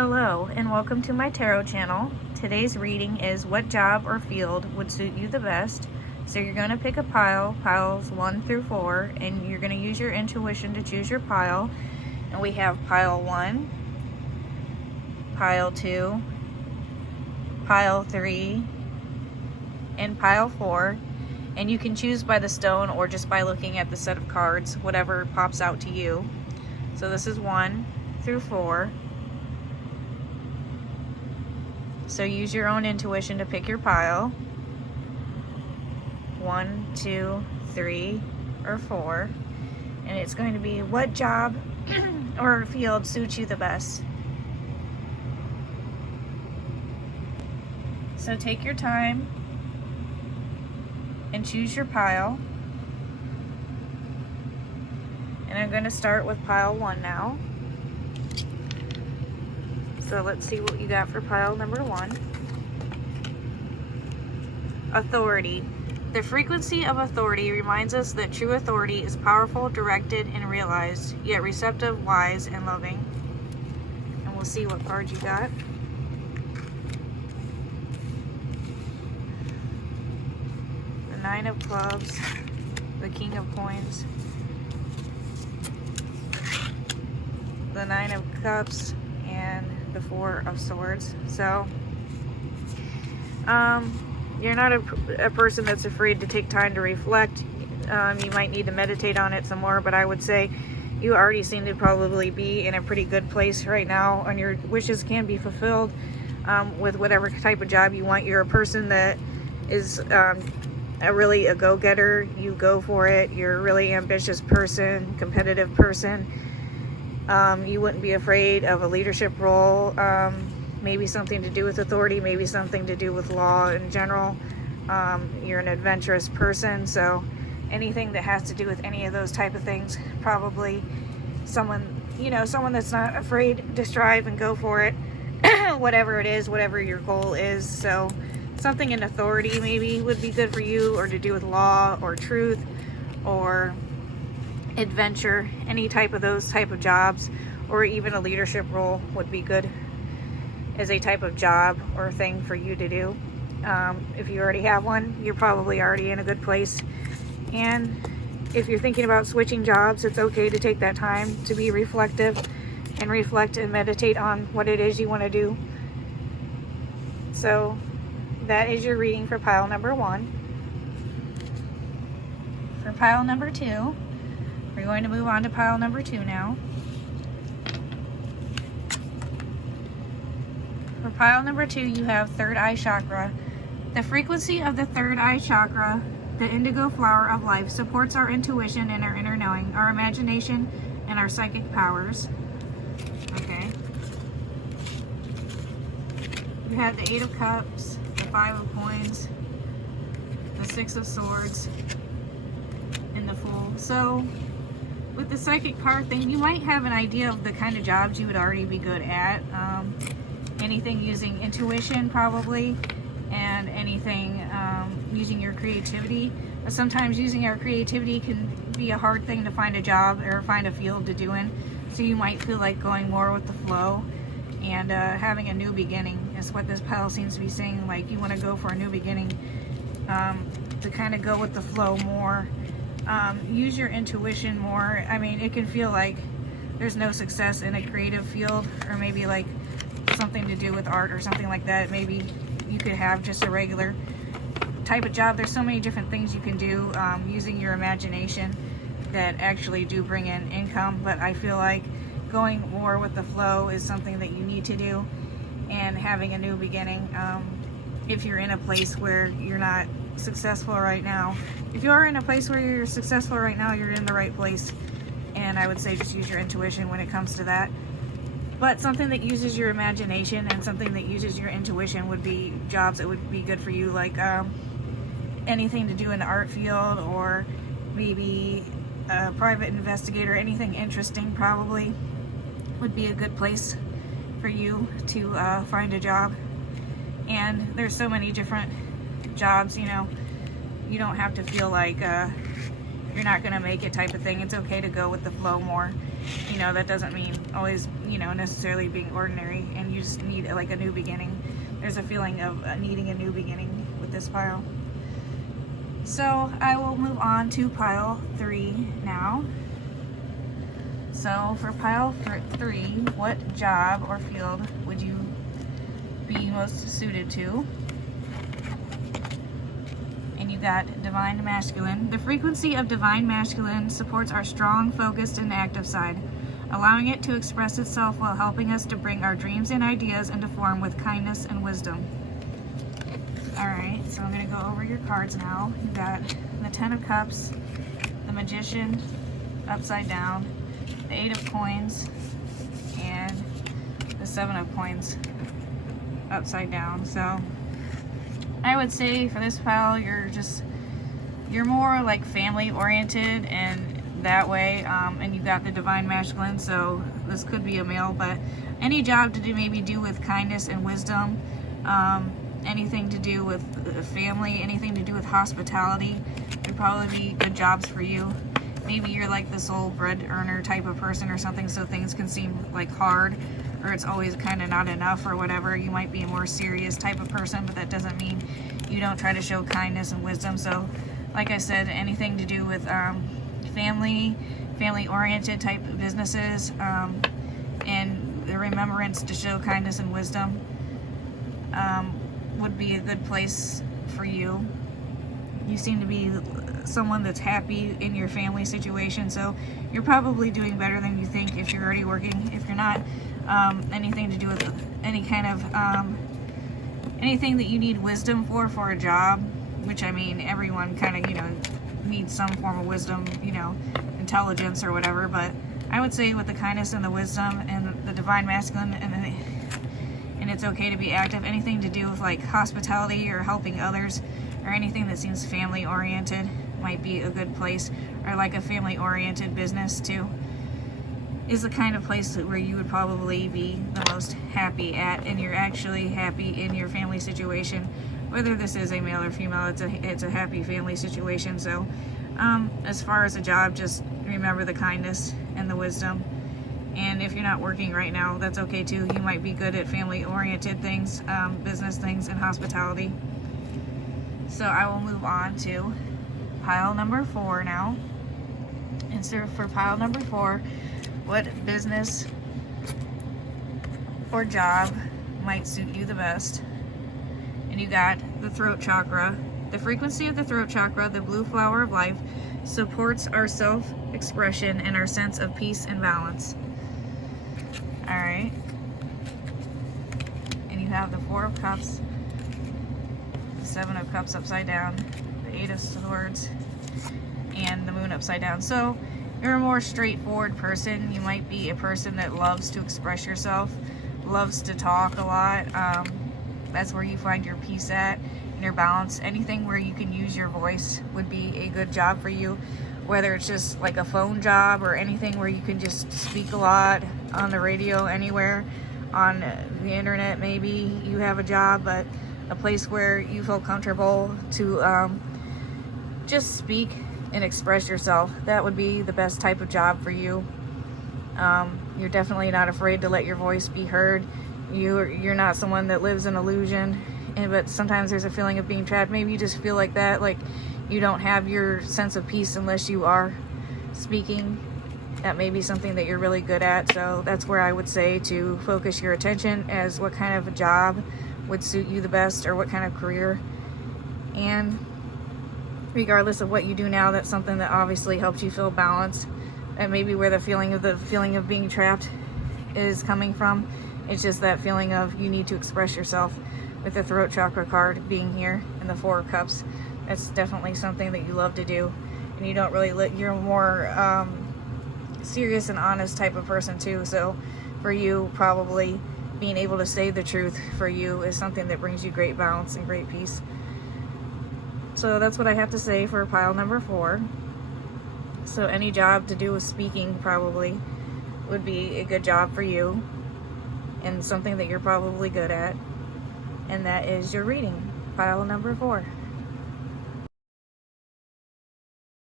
Hello and welcome to my tarot channel. Today's reading is what job or field would suit you the best. So you're going to pick a pile, piles 1 through 4, and you're going to use your intuition to choose your pile. And we have pile 1, pile 2, pile 3, and pile 4. And you can choose by the stone or just by looking at the set of cards, whatever pops out to you. So this is 1 through 4. So use your own intuition to pick your pile. 1, 2, 3, or 4. And it's going to be what job or field suits you the best. So take your time and choose your pile. And I'm going to start with pile 1 now. So let's see what you got for pile number 1. Authority. The frequency of authority reminds us that true authority is powerful, directed, and realized, yet receptive, wise, and loving. And we'll see what card you got. The 9 of Clubs, the King of Coins, the 9 of Cups, and the 4 of Swords. So you're not a person that's afraid to take time to reflect. You might need to meditate on it some more, but I would say you already seem to probably be in a pretty good place right now, and your wishes can be fulfilled with whatever type of job you want. You're a person that is really a go-getter. You go for it. You're a really ambitious person, competitive person. You wouldn't be afraid of a leadership role, maybe something to do with authority, maybe something to do with law in general. You're an adventurous person, so anything that has to do with any of those type of things, probably someone that's not afraid to strive and go for it, whatever it is, whatever your goal is. So something in authority maybe would be good for you, or to do with law or truth or adventure. Any type of those type of jobs, or even a leadership role would be good as a type of job or thing for you to do. If you already have one, you're probably already in a good place. And if you're thinking about switching jobs, it's okay to take that time to be reflective and reflect and meditate on what it is you want to do. So that is your reading for pile number 1. For pile number 2, we're going to move on to pile number 2 now. For pile number 2, you have third eye chakra. The frequency of the third eye chakra, the indigo flower of life, supports our intuition and our inner knowing, our imagination, and our psychic powers. Okay. You have the 8 of Cups, the 5 of Coins, the 6 of Swords, and the Fool. So with the psychic card thing, you might have an idea of the kind of jobs you would already be good at. Anything using intuition probably, and anything using your creativity. But sometimes using our creativity can be a hard thing to find a job or find a field to do in. So you might feel like going more with the flow and having a new beginning is what this pile seems to be saying. Like you want to go for a new beginning, to kind of go with the flow more. Use your intuition more. I mean, it can feel like there's no success in a creative field, or maybe like something to do with art or something like that. Maybe you could have just a regular type of job. There's so many different things you can do using your imagination that actually do bring in income. But I feel like going more with the flow is something that you need to do, and having a new beginning. If you're in a place where you're not successful right now, if you are in a place where you're successful right now, you're in the right place. And I would say just use your intuition when it comes to that. But something that uses your imagination and something that uses your intuition would be jobs that would be good for you, like anything to do in the art field, or maybe a private investigator. Anything interesting probably would be a good place for you to find a job. And there's so many different jobs, you know. You don't have to feel like you're not going to make it type of thing. It's okay to go with the flow more you know, that doesn't mean always, you know, necessarily being ordinary, and you just need like a new beginning. There's a feeling of needing a new beginning with this pile. So I will move on to pile 3 now. So for pile 3, what job or field would you be most suited to? And you got divine masculine. The frequency of divine masculine supports our strong, focused, and active side, allowing it to express itself while helping us to bring our dreams and ideas into form with kindness and wisdom. Alright, so I'm going to go over your cards now. You got the 10 of Cups, the Magician upside down, the 8 of Coins, and the 7 of Coins upside down. So I would say for this pile, you're more like family oriented and that way, and you got the divine masculine, so this could be a male, but any job to maybe do with kindness and wisdom, anything to do with family, anything to do with hospitality would probably be good jobs for you. Maybe you're like the sole bread earner type of person or something, so things can seem like hard, or it's always kind of not enough or whatever. You might be a more serious type of person, but that doesn't mean you don't try to show kindness and wisdom. So like I said, anything to do with family oriented type of businesses, and the remembrance to show kindness and wisdom would be a good place for you. You seem to be someone that's happy in your family situation, so you're probably doing better than you think if you're already working. If you're not, anything to do with any kind of anything that you need wisdom for a job, which I mean everyone kind of, you know, needs some form of wisdom, you know, intelligence or whatever, but I would say with the kindness and the wisdom and the divine masculine, and it's okay to be active, anything to do with like hospitality or helping others, or anything that seems family oriented might be a good place, or like a family oriented business too is the kind of place where you would probably be the most happy at, and you're actually happy in your family situation. Whether this is a male or female, it's a happy family situation. So as far as a job, just remember the kindness and the wisdom. And if you're not working right now, that's okay too. You might be good at family oriented things, business things, and hospitality. So I will move on to pile number 4 now. And so for pile number 4, what business or job might suit you the best? And you got the throat chakra. The frequency of the throat chakra, the blue flower of life, supports our self-expression and our sense of peace and balance. Alright. And you have the 4 of Cups, the 7 of Cups upside down, the 8 of Swords, and the Moon upside down. So you're a more straightforward person. You might be a person that loves to express yourself, loves to talk a lot. That's where you find your peace at and your balance. Anything where you can use your voice would be a good job for you, whether it's just like a phone job or anything where you can just speak a lot on the radio, anywhere on the internet. Maybe you have a job, but a place where you feel comfortable to just speak and express yourself. That would be the best type of job for you. You're definitely not afraid to let your voice be heard. You're not someone that lives in illusion, but sometimes there's a feeling of being trapped. Maybe you just feel like that, like you don't have your sense of peace unless you are speaking. That may be something that you're really good at, so that's where I would say to focus your attention as what kind of a job would suit you the best, or what kind of career. And regardless of what you do now, that's something that obviously helps you feel balanced. And maybe where the feeling of being trapped is coming from, it's just that feeling of you need to express yourself. With the throat chakra card being here and the 4 of Cups, that's definitely something that you love to do, and you don't really you're more serious and honest type of person too. So for you, probably being able to say the truth for you is something that brings you great balance and great peace. So that's what I have to say for pile number 4. So any job to do with speaking probably would be a good job for you, and something that you're probably good at. And that is your reading, pile number 4.